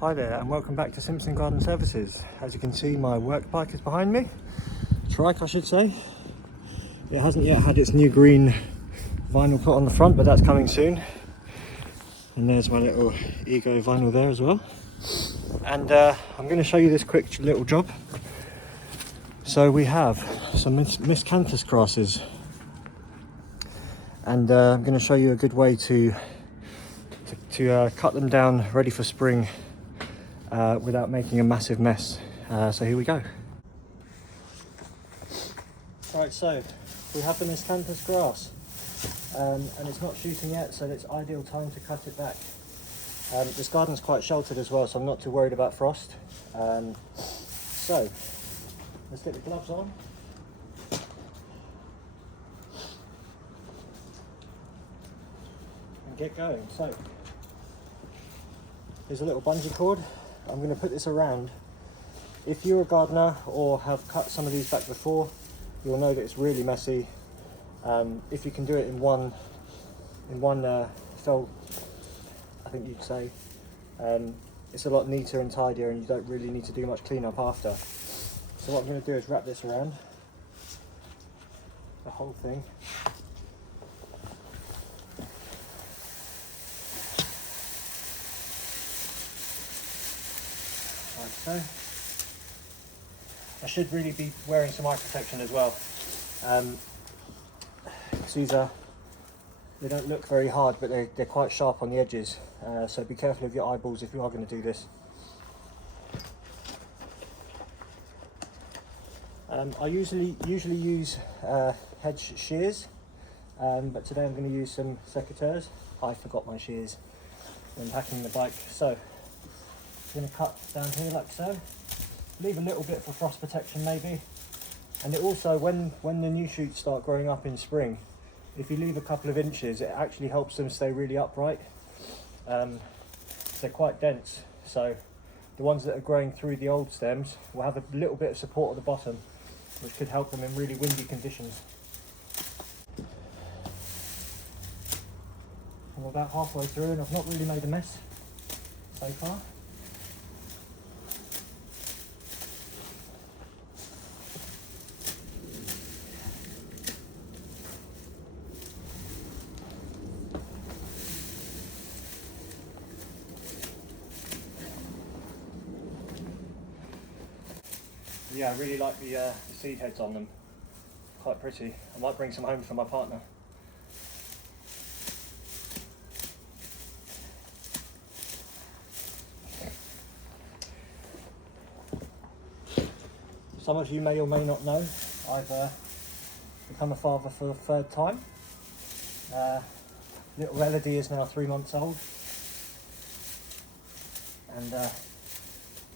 Hi there and welcome back to Simpson Garden Services. As you can see, my work bike is behind me. Trike, I should say. It hasn't yet had its new green vinyl put on the front, but that's coming soon. And there's my little Ego vinyl there as well. And I'm going to show you this quick little job. So we have some miscanthus grasses, and I'm going to show you a good way to cut them down ready for spring without making a massive mess. So here we go. Right, so we have the miscanthus grass, and it's not shooting yet, so it's ideal time to cut it back. This garden's quite sheltered as well, so I'm not too worried about frost. So let's get the gloves on. And get going. So here's a little bungee cord. I'm going to put this around. If you're a gardener or have cut some of these back before, you'll know that it's really messy. If you can do it in one fell, I think you'd say, it's a lot neater and tidier, and you don't really need to do much cleanup after. So what I'm going to do is wrap this around the whole thing. Like so. I should really be wearing some eye protection as well. These they don't look very hard, but they're quite sharp on the edges. So be careful of your eyeballs if you are going to do this. I usually use hedge shears, but today I'm going to use some secateurs. I forgot my shears when packing the bike, so I'm going to cut down here like so. Leave a little bit for frost protection maybe, and it also, when the new shoots start growing up in spring, if you leave a couple of inches, it actually helps them stay really upright. They're quite dense, so the ones that are growing through the old stems will have a little bit of support at the bottom, which could help them in really windy conditions. I'm about halfway through and I've not really made a mess so far. Yeah, I really like the seed heads on them. Quite pretty. I might bring some home for my partner. Some of you may or may not know, I've become a father for the third time. Little Elodie is now 3 months old, and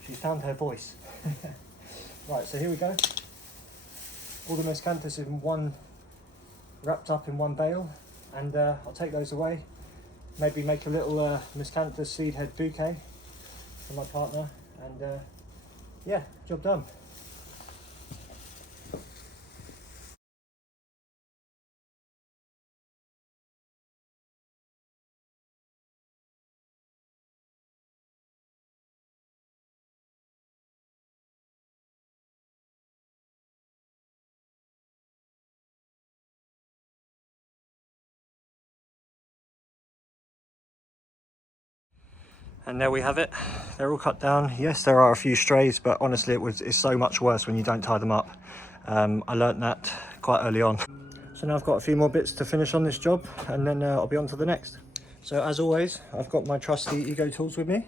she's found her voice. Right, so here we go. All the miscanthus wrapped up in one bale, and I'll take those away. Maybe make a little miscanthus seed head bouquet for my partner, and yeah, job done. And there we have it. They're all cut down. Yes, there are a few strays, but honestly, it's so much worse when you don't tie them up. I learnt that quite early on. So now I've got a few more bits to finish on this job, and then I'll be on to the next. So as always, I've got my trusty Ego tools with me.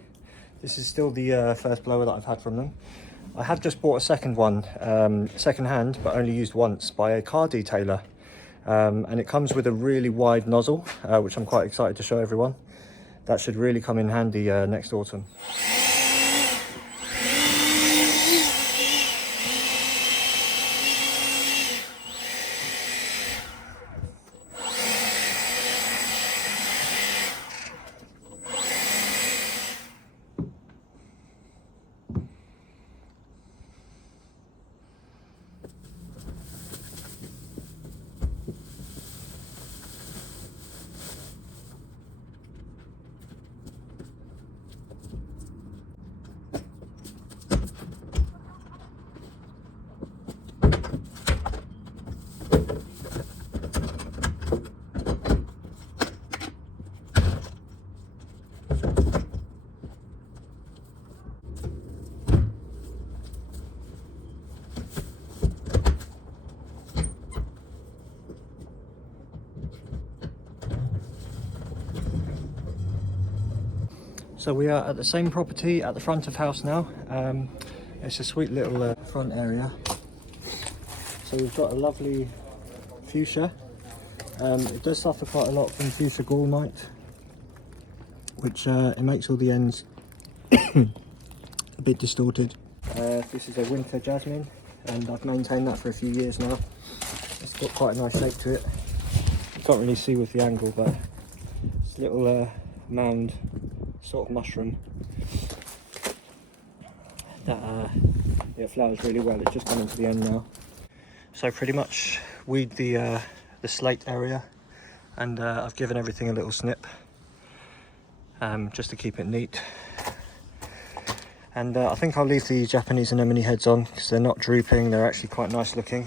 This is still the first blower that I've had from them. I have just bought a second one, second hand, but only used once, by a car detailer. And it comes with a really wide nozzle, which I'm quite excited to show everyone. That should really come in handy next autumn. So we are at the same property at the front of house now. It's a sweet little front area. So we've got a lovely fuchsia. It does suffer quite a lot from fuchsia gall mite, which it makes all the ends a bit distorted. This is a winter jasmine, and I've maintained that for a few years now. It's got quite a nice shape to it. You can't really see with the angle, but it's a little mound sort of mushroom that it flowers really well. It's just coming to the end now. So pretty much weed the slate area, and I've given everything a little snip just to keep it neat. And I think I'll leave the Japanese anemone heads on because they're not drooping, they're actually quite nice looking.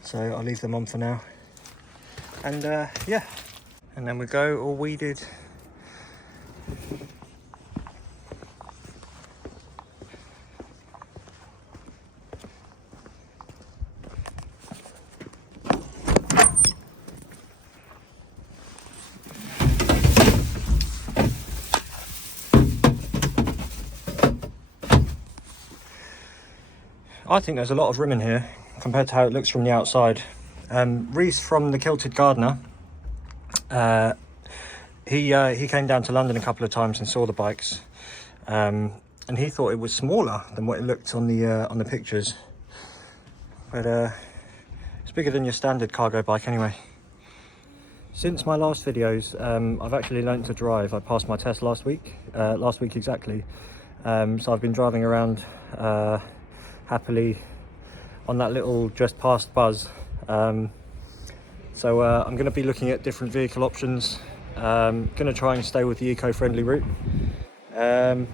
So I'll leave them on for now. And yeah, and then we go all weeded. I think there's a lot of room in here compared to how it looks from the outside. Reese from the Kilted Gardener, he came down to London a couple of times and saw the bikes, and he thought it was smaller than what it looked on the pictures. But it's bigger than your standard cargo bike anyway. Since my last videos, I've actually learnt to drive. I passed my test last week exactly. So I've been driving around happily on that little just past Buzz. So I'm going to be looking at different vehicle options. Going to try and stay with the eco-friendly route. And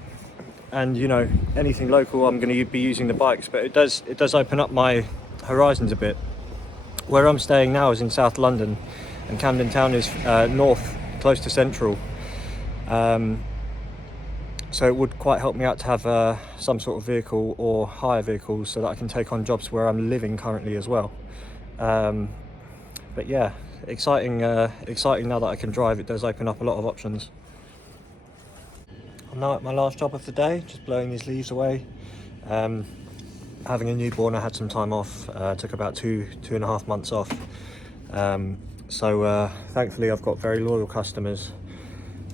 you know, anything local, I'm going to be using the bikes, but it does open up my horizons a bit. Where I'm staying now is in South London, and Camden Town is north, close to Central. So it would quite help me out to have some sort of vehicle or hire vehicles so that I can take on jobs where I'm living currently as well. But yeah, exciting now that I can drive. It does open up a lot of options. I'm now at my last job of the day, just blowing these leaves away. Having a newborn, I had some time off. Took about two and a half months off. So thankfully I've got very loyal customers.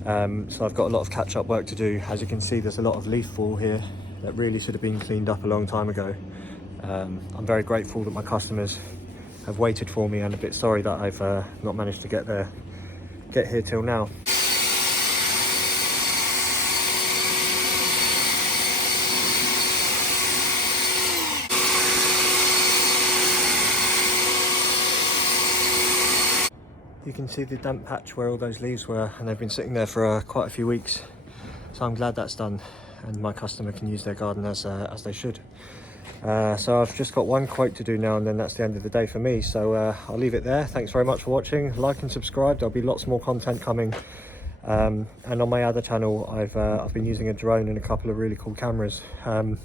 So I've got a lot of catch-up work to do. As you can see, there's a lot of leaf fall here that really should have been cleaned up a long time ago. I'm very grateful that my customers have waited for me, and a bit sorry that I've not managed to get here till now. You can see the damp patch where all those leaves were, and they've been sitting there for quite a few weeks. So I'm glad that's done, and my customer can use their garden as they should. So I've just got one quote to do now, and then that's the end of the day for me. So I'll leave it there. Thanks very much for watching. Like and subscribe. There'll be lots more content coming. And on my other channel, I've been using a drone and a couple of really cool cameras. So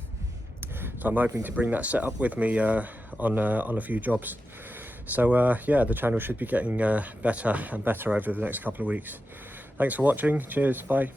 I'm hoping to bring that set up with me on a few jobs. So yeah, the channel should be getting better and better over the next couple of weeks. Thanks for watching. Cheers. Bye.